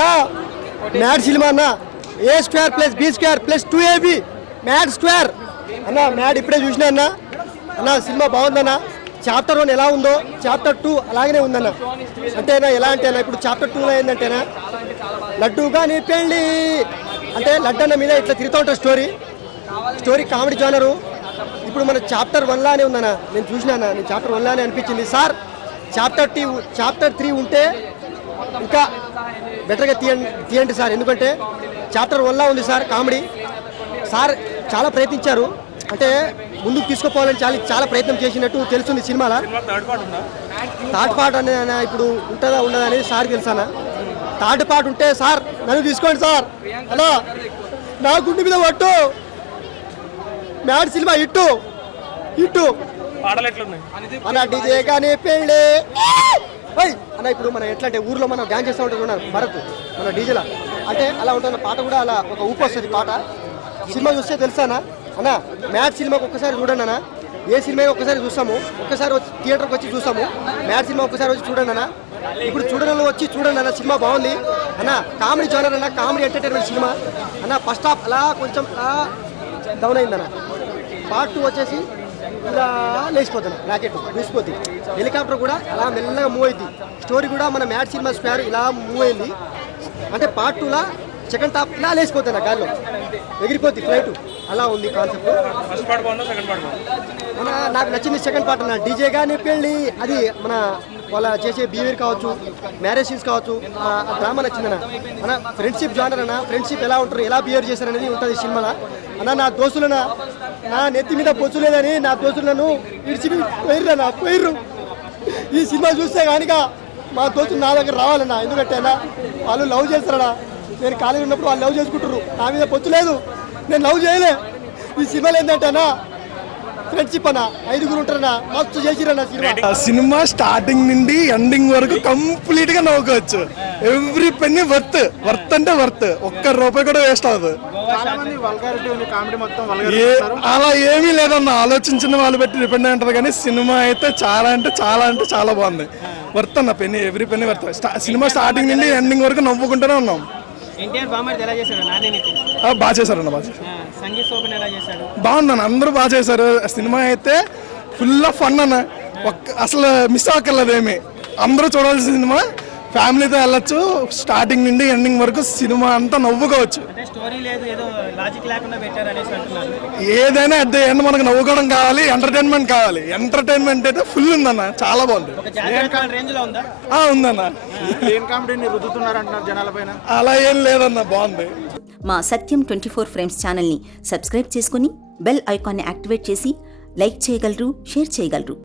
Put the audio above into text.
అన్నా mad cinema అన్న A² + B² + 2AB mad square అన్న. మ్యాడ్ ఇప్పుడే చూసినా అన్న. అన్న సినిమా బాగుందన్న. చాప్టర్ 1 ఎలా ఉందో చాప్టర్ 2 అలాగనే ఉందన్న. అంటేనా ఎలా అంటేనా ఇప్పుడు చాప్టర్ 2లో ఏంటంటేనా లడ్డు కానీ పెళ్ళి అంటే లడ్డు అన్న మీద ఇట్లా తిరుగుతూ ఉంటుంది స్టోరీ కామెడీ జానరు. ఇప్పుడు మన చాప్టర్ 1 లానే ఉందన్న. నేను చూసినా అన్న, నేను చాప్టర్ 1 లానే అనిపించింది సార్. చాప్టర్ 3 ఉంటే ఇంకా బెటర్గా తీయండి సార్. ఎందుకంటే చాప్టర్ 1లా ఉంది సార్ కామెడీ. సార్ చాలా ప్రయత్నించారు, అంటే ముందుకు తీసుకుపోవాలని చాలా ప్రయత్నం చేసినట్టు తెలుస్తుంది సినిమాలో. థర్డ్ పార్ట్ అనేది ఇప్పుడు ఉంటుందా ఉండదా అనేది సార్ తెలుసానా. థర్డ్ పార్ట్ ఉంటే సార్ నన్ను తీసుకోండి సార్. అలా నా గుండె మీద పట్టు. మ్యాడ్ సినిమా ఇట్టు అన్న. డీజే కానీ పెళ్ళి అన్న. ఇప్పుడు మనం ఎట్లా అంటే ఊర్లో మనం డ్యాన్స్ చేస్తూ ఉంటుంది ఉన్నారు భరత్ మన డీజేలా అంటే అలా ఉంటుంది. పాట కూడా అలా ఒక ఊపు వస్తుంది పాట. సినిమా చూస్తే తెలుసానా అన్న. మ్యాడ్ సినిమాకి ఒక్కసారి చూడండి అన్న. ఏ సినిమా ఒక్కసారి చూస్తాము, ఒక్కసారి వచ్చి థియేటర్కి వచ్చి చూస్తాము. మ్యాడ్ సినిమా ఒక్కసారి వచ్చి చూడండి అన్న. ఇప్పుడు చూడడంలో వచ్చి చూడండి అన్న. సినిమా బాగుంది అన్న. కామెడీ జోనర్ అన్న, కామెడీ ఎంటర్టైన్మెంట్ సినిమా అన్న. ఫస్ట్ హాఫ్ అలా కొంచెం డౌన్ అయిందన్న. పార్ట్ 2 వచ్చేసి ఇలా లేచిపోతాను, రాకెట్ దూసిపోతుంది. హెలికాప్టర్ కూడా అలా మెల్లగా మూవ్ అయింది. స్టోరీ కూడా మన మ్యాడ్ సినిమా స్క్వేర్ ఇలా మూవ్ అయింది. అంటే పార్ట్ 2లా సెకండ్ హాఫ్ ఇలా లేచిపోతాను గాల్లో ఎగిరిపోద్ది ఫ్లైట్. అలా ఉంది కాన్సెప్ట్. మన నాకు నచ్చింది సెకండ్ పార్ట్ అన్న. డీజే కానీ పెళ్ళి అది మన వాళ్ళ చేసే బిహేవియర్ కావచ్చు, మ్యారేజ్ సీన్స్ కావచ్చు, ఆ డ్రామా నచ్చిందన్న. మన ఫ్రెండ్షిప్ జానర్ అన్న. ఫ్రెండ్షిప్ ఎలా ఉంటారు, ఎలా బిహేవ్ చేశారు అనేది ఉంటుంది సినిమాలో అన్న. నా దోస్తులన నా నెత్తి మీద పొచ్చు లేదని నా దోస్తులను విడిచి పోయిర్రు. ఈ సినిమా చూస్తే కనుక మా దోస్తులు నా దగ్గర రావాలన్నా. ఎందుకంటే అన్న వాళ్ళు లవ్ చేస్తారన్నా. నేను ఖాళీ ఉన్నప్పుడు వాళ్ళు లవ్ చేసుకుంటారు. నా మీద పొచ్చు లేదు, నేను లవ్ చేయలే. ఈ సినిమాలో ఏంటంటే అన్న ఫ్రెండ్షిప్ అన్న. 5గురు ఉంటారన్నా, మస్తు చేసిరన్న సినిమా స్టార్టింగ్ నుండి ఎండింగ్ వరకు కంప్లీట్ గా నవ్వుకోవచ్చు. ఎవ్రీ పెన్నీ వర్త్ అంటే వర్త్. ₹1 కూడా వేస్ట్ అవ్వదు. అలా ఏమీ లేదన్న. ఆలోచించిన వాళ్ళు బట్టి డిపెండ్ అయి ఉంటుంది. కానీ సినిమా అయితే చాలా బాగుంది. వర్త్ అన్న. Every penny worth. Cinema starting నుండి ఎండింగ్ వరకు నవ్వుకుంటూనే ఉన్నాం. బాగా చేశారన్న. బాగుందన్న. అందరూ బాగా చేశారు. సినిమా అయితే ఫుల్ ఆఫ్ ఫన్ అన్న. అసలు మిస్ అవ్వక్కర్లేదు ఏమి. అందరూ చూడాల్సిన సినిమా. ఫ్యామిలీతో వెళ్ళొచ్చు. స్టార్టింగ్ నుండి ఎండింగ్ వరకు సినిమా అంతా నవ్వుకోవచ్చు. ఏదైనా అట్ ద ఎండ్ మనకు నవ్వుకోవడం కావాలి, ఎంటర్టైన్మెంట్ కావాలి. ఎంటర్టైన్మెంట్ అయితే ఫుల్ ఉందన్న. చాలా బాగుంది. ఉందన్న. అలా ఏం లేదన్న, బాగుంది. మా సత్యం 24 ఫ్రేమ్స్ ఛానల్ని సబ్స్క్రైబ్ చేసుకుని బెల్ ఐకాన్ని యాక్టివేట్ చేసి లైక్ చేయగలరు, షేర్ చేయగలరు.